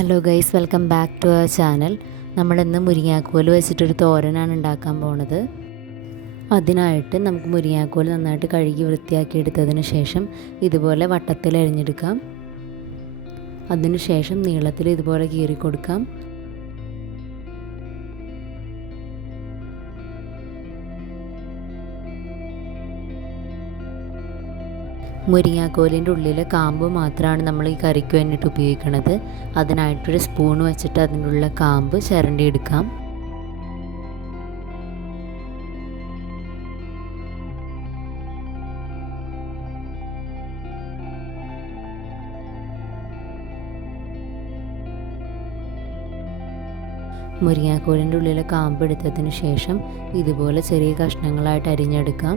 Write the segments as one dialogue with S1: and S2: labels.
S1: Hello guys welcome back to our channel നമ്മളിന്ന് മുരിങ്ങാക്കോൽ വെച്ചിട്ടൊരു തോരനാണ് ഉണ്ടാക്കാൻ പോണത്. അതിനായിട്ട് നമുക്ക് മുരിങ്ങാക്കോൽ നന്നായിട്ട് കഴുകി വൃത്തിയാക്കി എടുത്തതിന് ശേഷം ഇതുപോലെ വട്ടത്തിൽ അരിഞ്ഞെടുക്കാം. അതിനുശേഷം നീളത്തിൽ ഇതുപോലെ കീറി കൊടുക്കാം മുരിങ്ങാക്കോലിന്റെ ഉള്ളിലെ കാമ്പ് മാത്രമാണ് നമ്മൾ ഈ കറിക്ക് വേണ്ടിയിട്ട് ഉപയോഗിക്കുന്നത് അതിനായിട്ടൊരു സ്പൂൺ വെച്ചിട്ട് അതിന്റെ ഉള്ളിലെ കാമ്പ് ചിരണ്ടി എടുക്കാം മുരിങ്ങാക്കോലിന്റെ ഉള്ളിലെ കാമ്പ് എടുത്തതിന് ശേഷം ഇതുപോലെ ചെറിയ കഷ്ണങ്ങളായിട്ട് അരിഞ്ഞെടുക്കാം.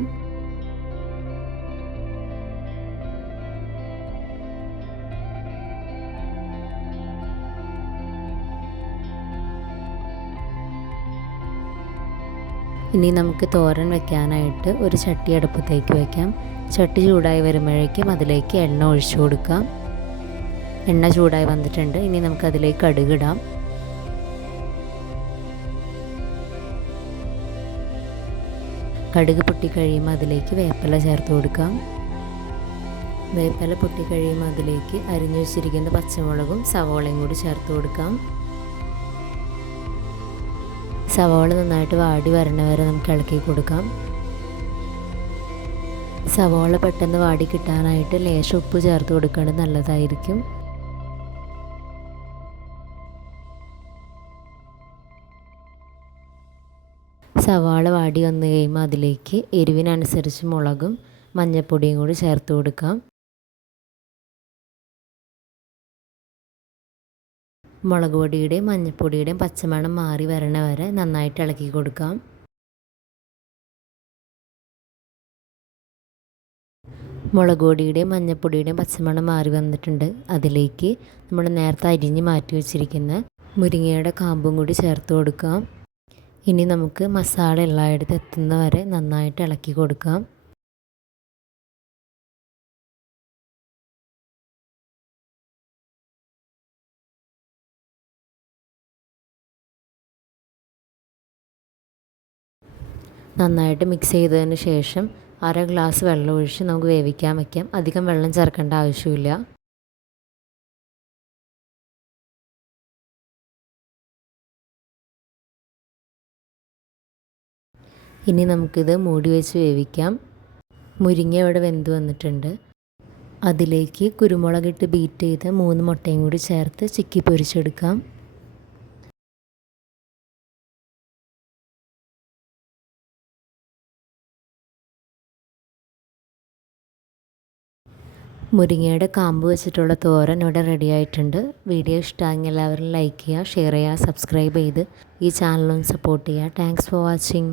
S1: ഇനി നമുക്ക് തോരൻ വെക്കാനായിട്ട് ഒരു ചട്ടി അടുപ്പത്തേക്ക് വയ്ക്കാം ചട്ടി ചൂടായി വരുമ്പോഴേക്കും അതിലേക്ക് എണ്ണ ഒഴിച്ചു കൊടുക്കാം. എണ്ണ ചൂടായി വന്നിട്ടുണ്ട്. ഇനി നമുക്ക് അതിലേക്ക് കടുകിടാം. കടുക് പൊട്ടിക്കഴിയുമ്പോൾ അതിലേക്ക് വേപ്പില ചേർത്ത് കൊടുക്കാം. വേപ്പില പൊട്ടിക്കഴിയുമ്പോൾ അതിലേക്ക് അരിഞ്ഞു വെച്ചിരിക്കുന്ന പച്ചമുളകും സവോളയും കൂടി ചേർത്ത് കൊടുക്കാം. സവാള നന്നായിട്ട് വാടി വരണ വരെ നമുക്ക് ഇളക്കി കൊടുക്കാം. സവാള പെട്ടെന്ന് വാടി കിട്ടാനായിട്ട് ലേശം ഉപ്പ് ചേർത്ത് കൊടുക്കേണ്ടത് നല്ലതായിരിക്കും. സവാള വാടി വന്നു കഴിയുമ്പോൾ അതിലേക്ക് എരിവിനനുസരിച്ച് മുളകും മഞ്ഞൾപ്പൊടിയും കൂടി ചേർത്ത് കൊടുക്കാം. മുളക് പൊടിയുടെയും മഞ്ഞൾപ്പൊടിയുടെയും പച്ചമണം മാറി വരണ വരെ നന്നായിട്ട് ഇളക്കി കൊടുക്കാം. മുളക് പൊടിയുടെയും മഞ്ഞൾപ്പൊടിയുടെയും പച്ചമണം മാറി വന്നിട്ടുണ്ട്. അതിലേക്ക് നമ്മൾ നേരത്തെ അരിഞ്ഞ് മാറ്റി വെച്ചിരിക്കുന്ന മുരിങ്ങയുടെ കാമ്പും കൂടി ചേർത്ത് കൊടുക്കാം. ഇനി നമുക്ക് മസാല എല്ലായിടത്തും എത്തുന്ന വരെ നന്നായിട്ട് ഇളക്കി കൊടുക്കാം. നന്നായിട്ട് മിക്സ് ചെയ്തതിന് ശേഷം അര ഗ്ലാസ് വെള്ളം ഒഴിച്ച് നമുക്ക് വേവിക്കാൻ വയ്ക്കാം അധികം വെള്ളം ചേർക്കേണ്ട ആവശ്യമില്ല. ഇനി നമുക്കിത് മൂടി വെച്ച് വേവിക്കാം. മുരിങ്ങ ഇവിടെ വെന്ത് വന്നിട്ടുണ്ട്. അതിലേക്ക് കുരുമുളകിട്ട് ബീറ്റ് ചെയ്ത് മൂന്ന് മുട്ടയും കൂടി ചേർത്ത് ചിക്കി പൊരിച്ചെടുക്കാം. മുരിങ്ങയുടെ കാമ്പ് വെച്ചിട്ടുള്ള തോരൻ ഇവിടെ റെഡി ആയിട്ടുണ്ട്. വീഡിയോ ഇഷ്ടമായെങ്കിൽ എല്ലാവരും ലൈക്ക് ചെയ്യുക ഷെയർ ചെയ്യുക സബ്സ്ക്രൈബ് ചെയ്ത് ഈ ചാനലൊന്ന് സപ്പോർട്ട് ചെയ്യുക. Thanks for watching